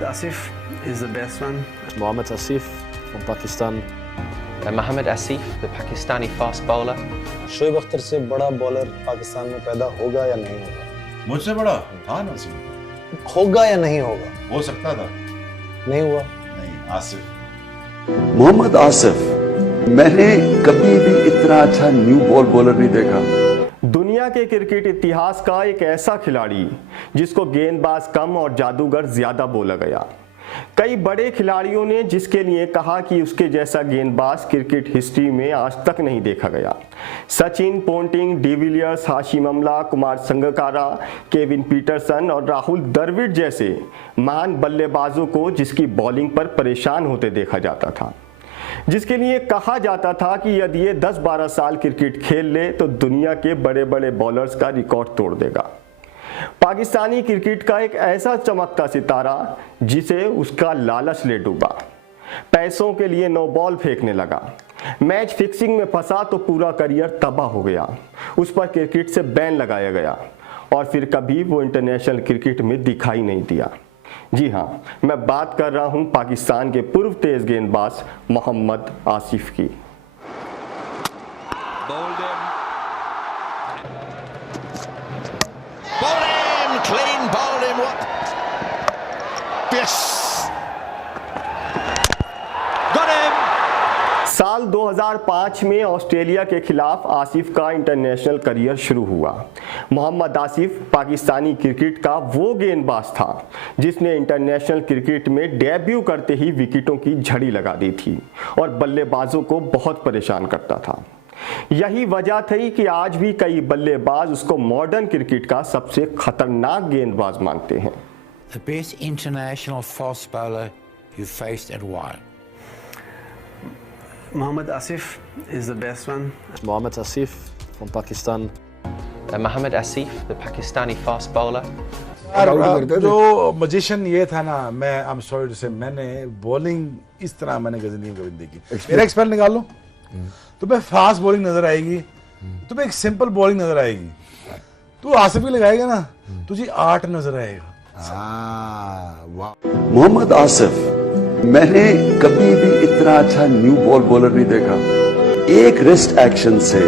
Mohammad Asif is the best one. Mohammad Asif from Pakistan. Mohammad Asif, the Pakistani fast bowler. Shoaib Akhtar से बड़ा bowler Pakistan में पैदा होगा या नहीं होगा? मुझसे बड़ा था नसीब। होगा या नहीं होगा? हो सकता था। नहीं हुआ? नहीं, आसिफ। मोहम्मद आसिफ, मैंने कभी भी इतना अच्छा न्यू बॉल बॉलर नहीं देखा। दुनिया के क्रिकेट इतिहास का एक ऐसा खिलाड़ी जिसको गेंदबाज कम और जादूगर ज्यादा बोला गया। कई बड़े खिलाड़ियों ने जिसके लिए कहा कि उसके जैसा गेंदबाज क्रिकेट हिस्ट्री में आज तक नहीं देखा गया। सचिन, पोंटिंग, डिविलियर्स, हाशिम अमला, कुमार संगकारा, केविन पीटरसन और राहुल द्रविड़ जैसे महान बल्लेबाजों को जिसकी बॉलिंग पर परेशान होते देखा जाता था, जिसके लिए कहा जाता था कि यदि ये 10-12 साल क्रिकेट खेल ले तो दुनिया के बड़े बड़े बॉलर्स का रिकॉर्ड तोड़ देगा। पाकिस्तानी क्रिकेट का एक ऐसा चमकता सितारा जिसे उसका लालच ले डूबा, पैसों के लिए नो बॉल फेंकने लगा, मैच फिक्सिंग में फंसा तो पूरा करियर तबाह हो गया, उस पर क्रिकेट से बैन लगाया गया और फिर कभी वो इंटरनेशनल क्रिकेट में दिखाई नहीं दिया। जी हाँ, मैं बात कर रहा हूं पाकिस्तान के पूर्व तेज गेंदबाज मोहम्मद आसिफ की। Clean bowled him. What? Yes. Got him. साल 2005 में ऑस्ट्रेलिया के खिलाफ आसिफ का इंटरनेशनल करियर शुरू हुआ। मोहम्मद आसिफ पाकिस्तानी क्रिकेट का वो गेंदबाज था जिसने इंटरनेशनल क्रिकेट में डेब्यू करते ही विकेटों की झड़ी लगा दी थी और बल्लेबाजों को बहुत परेशान करता था। यही वजह थी कि आज भी कई बल्लेबाज उसको मॉडर्न क्रिकेट का सबसे खतरनाक गेंदबाज मानते हैं। The best international fast bowler you faced and why? Mohammad Asif is the best one. Mohammad Asif from Pakistan. Mohammad Asif, the Pakistani fast bowler. जो मजिशियन ये था ना, मैं आई एम सॉरी टू से, मैंने बॉलिंग इस तरह मैंने जिंदगी में कभी नहीं देखी। मेरा एक्सपेरिमेंट निकाल लो, तुम्हें फास्ट बॉलिंग नजर आएगी, तुम्हें एक सिंपल बॉलिंग नजर आएगी, तू आसिफ की लगाएगा ना तुझे आर्ट नजर आएगा। मोहम्मद आसिफ, मैंने कभी भी इतना अच्छा न्यू बॉल बॉलर नहीं देखा। एक रिस्ट एक्शन से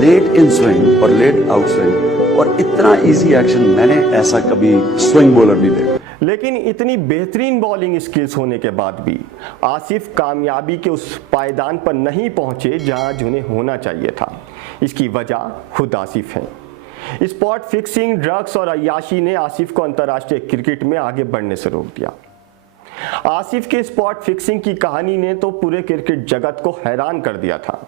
लेट इन स्विंग और लेट आउट स्विंग, और इतना इजी एक्शन मैंने ऐसा कभी स्विंग बॉलर नहीं देखा। लेकिन इतनी बेहतरीन बॉलिंग स्किल्स होने के बाद भी आसिफ कामयाबी के उस पायदान पर नहीं पहुंचे जहां जिन्हें होना चाहिए था। इसकी वजह खुद आसिफ हैं। स्पॉट फिक्सिंग, ड्रग्स और अय्याशी ने आसिफ को अंतर्राष्ट्रीय क्रिकेट में आगे बढ़ने से रोक दिया। आसिफ के स्पॉट फिक्सिंग की कहानी ने तो पूरे क्रिकेट जगत को हैरान कर दिया था।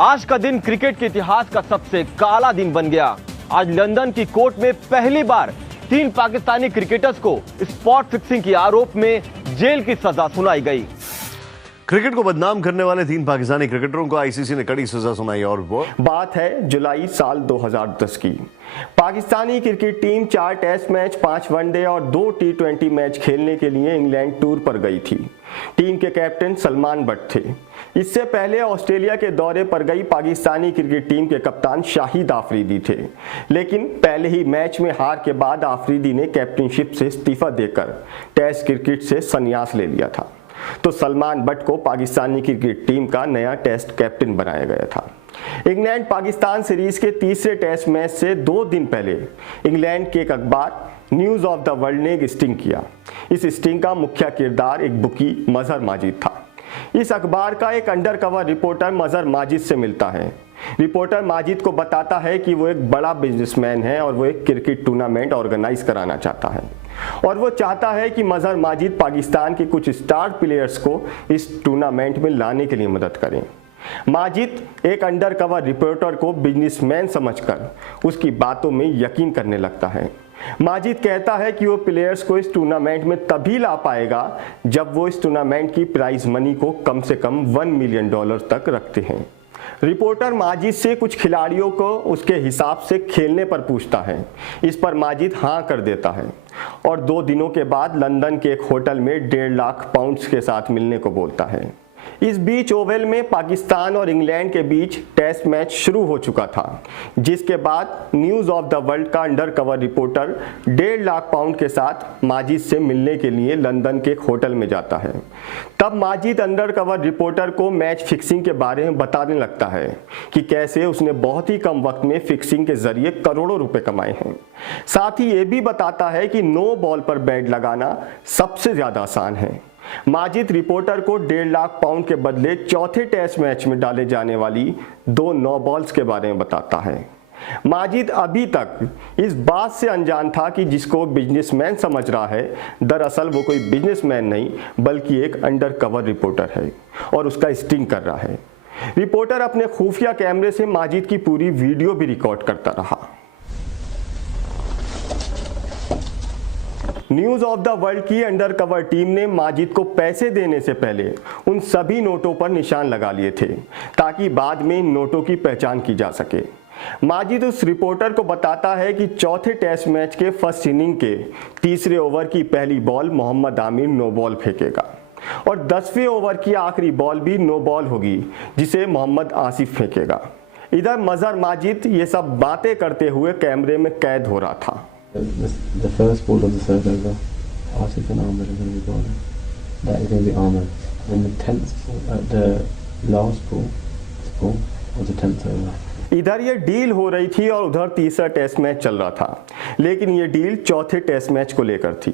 आज का दिन क्रिकेट के इतिहास का सबसे काला दिन बन गया। आज लंदन की कोर्ट में पहली बार 3 पाकिस्तानी क्रिकेटर्स को स्पॉट फिक्सिंग के आरोप में जेल की सजा सुनाई गई। क्रिकेट को बदनाम करने वाले 3 पाकिस्तानी क्रिकेटरों को आईसीसी ने कड़ी सजा सुनाई। और वो बात है जुलाई साल 2010 की। Pakistani cricket team 4 test match, 5 one day और 2 T20 मैच खेलने के लिए इंग्लैंड टूर पर गई थी। टीम के कैप्टन सलमान बट थे। इससे पहले ऑस्ट्रेलिया के दौरे पर गई पाकिस्तानी क्रिकेट टीम के कप्तान शाहिद आफरीदी थे, लेकिन पहले ही मैच में हार के बाद आफरीदी ने कैप्टनशिप से इस्तीफा देकर टेस्ट क्रिकेट से संन्यास ले लिया था। तो सलमान बट को पाकिस्तानी क्रिकेट टीम का नया टेस्ट कैप्टन बनाया गया था। इंग्लैंड पाकिस्तान सीरीज के तीसरे टेस्ट मैच से 2 दिन पहले इंग्लैंड के एक अखबार न्यूज ऑफ द वर्ल्ड ने एक स्टिंग किया। इस स्टिंग का मुख्य किरदार एक बुकी मजहर माजिद था। इस अखबार का एक अंडरकवर रिपोर्टर मजहर माजिद से मिलता है। रिपोर्टर माजिद को बताता है कि वो एक बड़ा बिजनेसमैन है और वो एक क्रिकेट टूर्नामेंट ऑर्गेनाइज कराना चाहता है और वो चाहता है कि मजहर माजिद पाकिस्तान के कुछ स्टार प्लेयर्स को इस टूर्नामेंट में लाने के लिए मदद करें। माजिद एक अंडरकवर रिपोर्टर को बिजनेसमैन समझकर उसकी बातों में यकीन करने लगता है। माजिद कहता है कि वो प्लेयर्स को इस टूर्नामेंट में तभी ला पाएगा जब वो इस टूर्नामेंट की प्राइज मनी को कम से कम $1 मिलियन तक रखते हैं। रिपोर्टर माजिद से कुछ खिलाड़ियों को उसके हिसाब से खेलने पर पूछता है। इस पर माजिद हाँ कर देता है और 2 दिनों के बाद लंदन के एक होटल में 1.5 लाख पाउंड्स के साथ मिलने को बोलता है। इस बीच ओवल में पाकिस्तान और इंग्लैंड के बीच टेस्ट मैच शुरू हो चुका था, जिसके बाद न्यूज़ ऑफ द वर्ल्ड का under cover reporter 1.5 lakh pound के साथ माजिद से मिलने के लिए लंदन के एक होटल में जाता है। तब माजिद अंडर कवर रिपोर्टर को मैच फिक्सिंग के बारे में बताने लगता है कि कैसे उसने बहुत ही कम वक्त में फिक्सिंग के जरिए करोड़ों रुपए कमाए हैं। साथ ही ये भी बताता है कि नो बॉल पर बैट लगाना सबसे ज्यादा आसान है। माजिद रिपोर्टर को 1.5 लाख पाउंड के बदले चौथे टेस्ट मैच में डाले जाने वाली 2 नो बॉल्स के बारे में बताता है। माजिद अभी तक इस बात से अनजान था कि जिसको बिजनेसमैन समझ रहा है, दरअसल वो कोई बिजनेसमैन नहीं बल्कि एक अंडर कवर रिपोर्टर है और उसका स्टिंग कर रहा है। रिपोर्टर अपने खुफिया कैमरे से माजिद की पूरी वीडियो भी रिकॉर्ड करता रहा। न्यूज़ ऑफ द वर्ल्ड की अंडर कवर टीम ने माजिद को पैसे देने से पहले उन सभी नोटों पर निशान लगा लिए थे ताकि बाद में इन नोटों की पहचान की जा सके। माजिद उस रिपोर्टर को बताता है कि चौथे टेस्ट मैच के फर्स्ट इनिंग के तीसरे ओवर की पहली ball Mohammad Amir no ball फेंकेगा और 10वें ओवर की आखिरी बॉल भी नो बॉल होगी जिसे मोहम्मद आसिफ फेंकेगा। इधर मजहर माजिद ये सब बातें करते हुए कैमरे में कैद हो रहा था। The first ball of the third over, Asif and Ahmed are going to be bowling. That is going to be Ahmed. Then the last ball was the 10th over. इधर ये डील हो रही थी और उधर तीसरा टेस्ट मैच चल रहा था, लेकिन ये डील चौथे टेस्ट मैच को लेकर थी।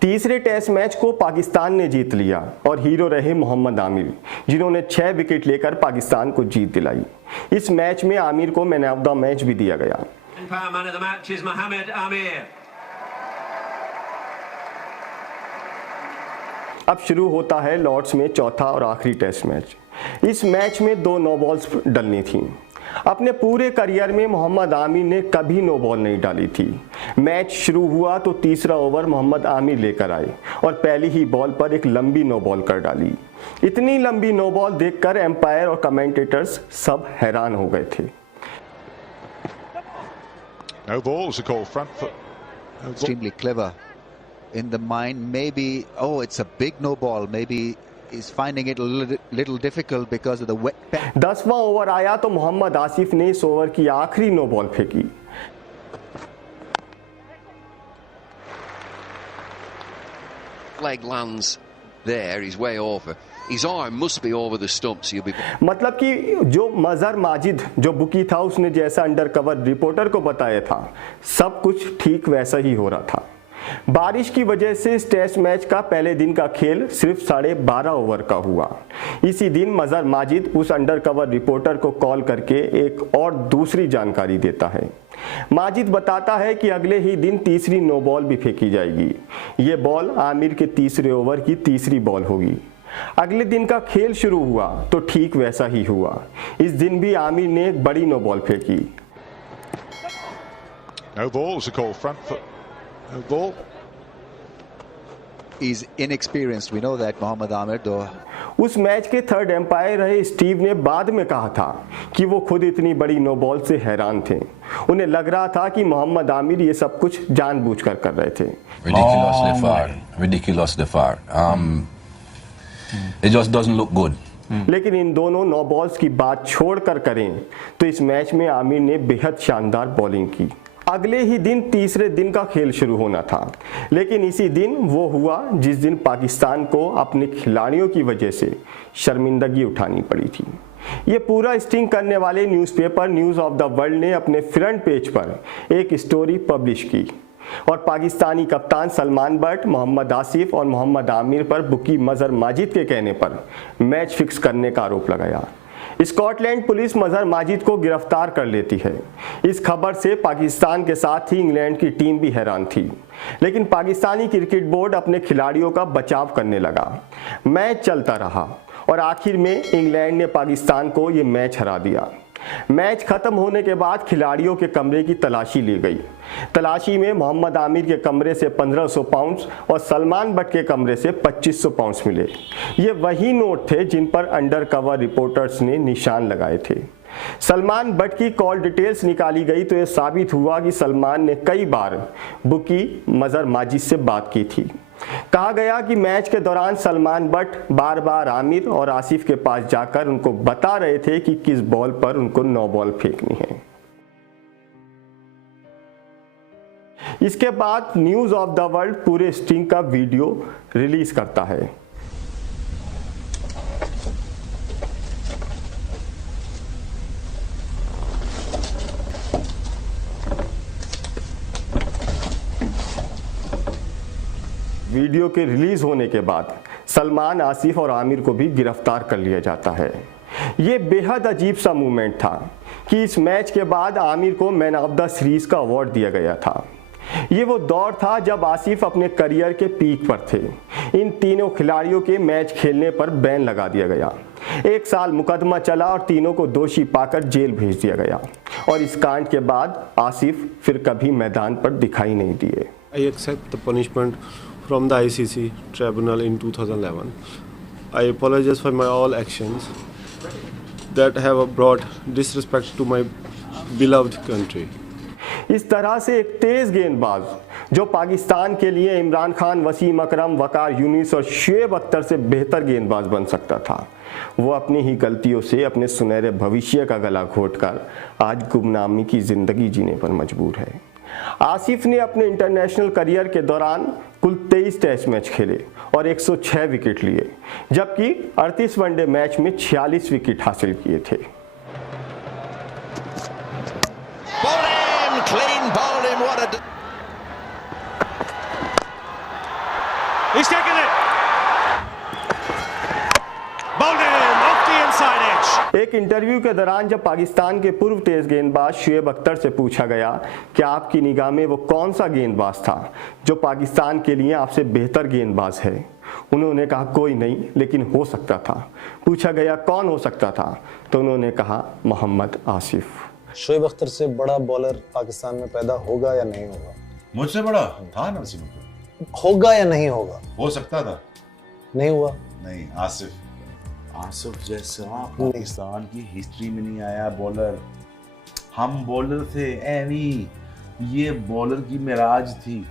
तीसरे टेस्ट मैच को पाकिस्तान ने जीत लिया और हीरो रहे मोहम्मद आमिर, जिन्होंने 6 विकेट लेकर पाकिस्तान को जीत दिलाई। इस मैच में आमिर को मैन ऑफ द मैच भी दिया गया। Man of the match is Mohammed Amir. अब शुरू होता है लॉर्ड्स में चौथा और आखिरी टेस्ट मैच। इस मैच में 2 नो बॉल्स डलनी थी। अपने पूरे करियर में मोहम्मद आमिर ने कभी नो बॉल नहीं डाली थी। मैच शुरू हुआ तो तीसरा ओवर मोहम्मद आमिर लेकर आए और पहली ही बॉल पर एक लंबी नो बॉल कर डाली। इतनी लंबी नो बॉल देखकर एम्पायर और कमेंटेटर्स सब हैरान हो गए थे। No balls are called front foot. Extremely clever in the mind. Maybe, oh, it's a big no ball. Maybe he's finding it a little difficult because of the wet. 10वां over आया तो मोहम्मद आसिफ ने इस ओवर की आखिरी no ball फेंकी। Leg lands there. He's way over. His arm must be over the stump, so you'll be. मतलब कि जो मजहर माजिद जो बुकी था उसने जैसा अंडर कवर रिपोर्टर को बताया था, सब कुछ ठीक वैसा ही हो रहा था। बारिश की वजह से इस टेस्ट मैच का पहले दिन का खेल सिर्फ 12.5 ओवर का हुआ। इसी दिन मजहर माजिद उस अंडर कवर रिपोर्टर को कॉल करके एक और दूसरी जानकारी देता है। माजिद बताता है कि अगले ही दिन तीसरी नो बॉल भी फेंकी जाएगी। ये बॉल आमिर के तीसरे ओवर की तीसरी बॉल होगी। अगले दिन का खेल शुरू हुआ तो ठीक वैसा ही हुआ। इस दिन भी आमिर ने एक बड़ी नो बॉल फेंकी। No balls are called front foot. No ball. He's inexperienced. We know that Mohammed Amir though. उस मैच के थर्ड एम्पायर रहे स्टीव ने बाद में कहा था कि वो खुद इतनी बड़ी नो बॉल से हैरान थे। उन्हें लग रहा था कि मोहम्मद आमिर ये सब कुछ जानबूझकर कर रहे थे। Ridiculously far. It just doesn't look good. लेकिन इन दोनों नो बॉल्स की बात छोड़कर करें तो इस मैच में आमिर ने बेहद शानदार बॉलिंग की। अगले ही दिन तीसरे दिन का खेल शुरू होना था, लेकिन इसी दिन वो हुआ जिस दिन पाकिस्तान को अपने खिलाड़ियों की वजह से शर्मिंदगी उठानी पड़ी थी। ये पूरा स्टिंग करने वाले newspaper news of the world ने अपने फ्रंट पेज पर एक स्टोरी पब्लिश की और पाकिस्तानी कप्तान सलमान बट, मोहम्मद आसिफ और मोहम्मद आमिर पर बुकी मजहर माजिद के कहने पर मैच फिक्स करने का आरोप लगाया। स्कॉटलैंड पुलिस मजहर माजिद को गिरफ्तार कर लेती है। इस खबर से पाकिस्तान के साथ ही इंग्लैंड की टीम भी हैरान थी, लेकिन पाकिस्तानी क्रिकेट बोर्ड अपने खिलाड़ियों का बचाव करने लगा। मैच चलता रहा और आखिर में इंग्लैंड ने पाकिस्तान को ये मैच हरा दिया। मैच खत्म होने के बाद खिलाड़ियों के कमरे की तलाशी ली गई। तलाशी में मोहम्मद आमिर के कमरे से 1500 पाउंड्स और सलमान बट के कमरे से 2500 पाउंड्स मिले। ये वही नोट थे जिन पर अंडर कवर रिपोर्टर्स ने निशान लगाए थे। सलमान बट की कॉल डिटेल्स निकाली गई तो यह साबित हुआ कि सलमान ने कई बार बुकी मजहर माजिद से बात की थी। कहा गया कि मैच के दौरान सलमान बट बार बार आमिर और आसिफ के पास जाकर उनको बता रहे थे कि किस बॉल पर उनको 9 बॉल फेंकनी है। इसके बाद न्यूज ऑफ द वर्ल्ड पूरे स्टिंग का वीडियो रिलीज करता है। वीडियो के रिलीज होने के बाद सलमान, आसिफ और आमिर को भी गिरफ्तार कर लिया जाता है। ये बेहद अजीब सा मूवमेंट था कि इस मैच के बाद आमिर को मैन ऑफ द सीरीज का अवार्ड दिया गया था। ये वो दौर था जब आसिफ अपने करियर के पीक पर थे। इन तीनों खिलाड़ियों के मैच खेलने पर बैन लगा दिया गया। 1 साल मुकदमा चला और तीनों को दोषी पाकर जेल भेज दिया गया और इस कांड के बाद आसिफ फिर कभी मैदान पर दिखाई नहीं दिए। I accept the punishment from the ICC tribunal in 2011. I apologize for my all actions that have brought disrespect to my beloved country. इस तरह से एक तेज गेंदबाज जो पाकिस्तान के लिए इमरान खान, वसीम अकरम, वकार यूनिस और शुएब अख्तर से बेहतर गेंदबाज बन सकता था, वो अपनी ही गलतियों से अपने सुनहरे भविष्य का गला घोटकर आज गुमनामी की जिंदगी जीने पर मजबूर है। आसिफ ने अपने इंटरनेशनल करियर के दौरान कुल 23 टेस्ट मैच खेले और 106 विकेट लिए, जबकि 38 वनडे मैच में 46 विकेट हासिल किए थे। Clean bowled him, what a... He's taken it! Bowled him off the inside edge. एक इंटरव्यू के दौरान जब पाकिस्तान के पूर्व तेज गेंदबाज शुएब अख्तर से पूछा गया कि आपकी निगाह में वो कौन सा गेंदबाज था जो पाकिस्तान के लिए आपसे बेहतर गेंदबाज है, उन्होंने कहा कोई नहीं, लेकिन हो सकता था। पूछा गया कौन हो सकता था तो उन्होंने कहा मोहम्मद आसिफ। शोएब अख्तर से बड़ा बॉलर पाकिस्तान में पैदा होगा या नहीं होगा? मुझसे बड़ा था ना वसीम, होगा या नहीं होगा? हो सकता था, नहीं हुआ। नहीं, आसिफ जैसा पाकिस्तान की हिस्ट्री में नहीं आया बॉलर। हम बॉलर थे एवी, ये बॉलर की मिराज थी।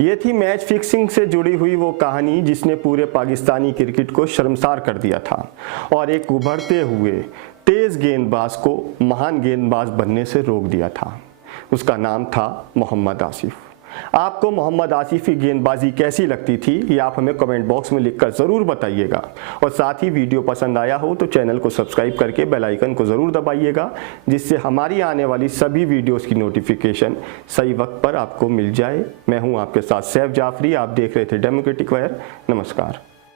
ये थी मैच फिक्सिंग से जुड़ी हुई वो कहानी जिसने पूरे पाकिस्तानी क्रिकेट को शर्मसार कर दिया था और एक उभरते हुए तेज गेंदबाज को महान गेंदबाज बनने से रोक दिया था। उसका नाम था मोहम्मद आसिफ। आपको मोहम्मद आसिफ की गेंदबाजी कैसी लगती थी ये आप हमें कमेंट बॉक्स में लिखकर ज़रूर बताइएगा और साथ ही वीडियो पसंद आया हो तो चैनल को सब्सक्राइब करके बेल आइकन को ज़रूर दबाइएगा, जिससे हमारी आने वाली सभी वीडियोस की नोटिफिकेशन सही वक्त पर आपको मिल जाए। मैं हूं आपके साथ सैफ जाफरी, आप देख रहे थे डेमोक्रेटिक वायर। नमस्कार।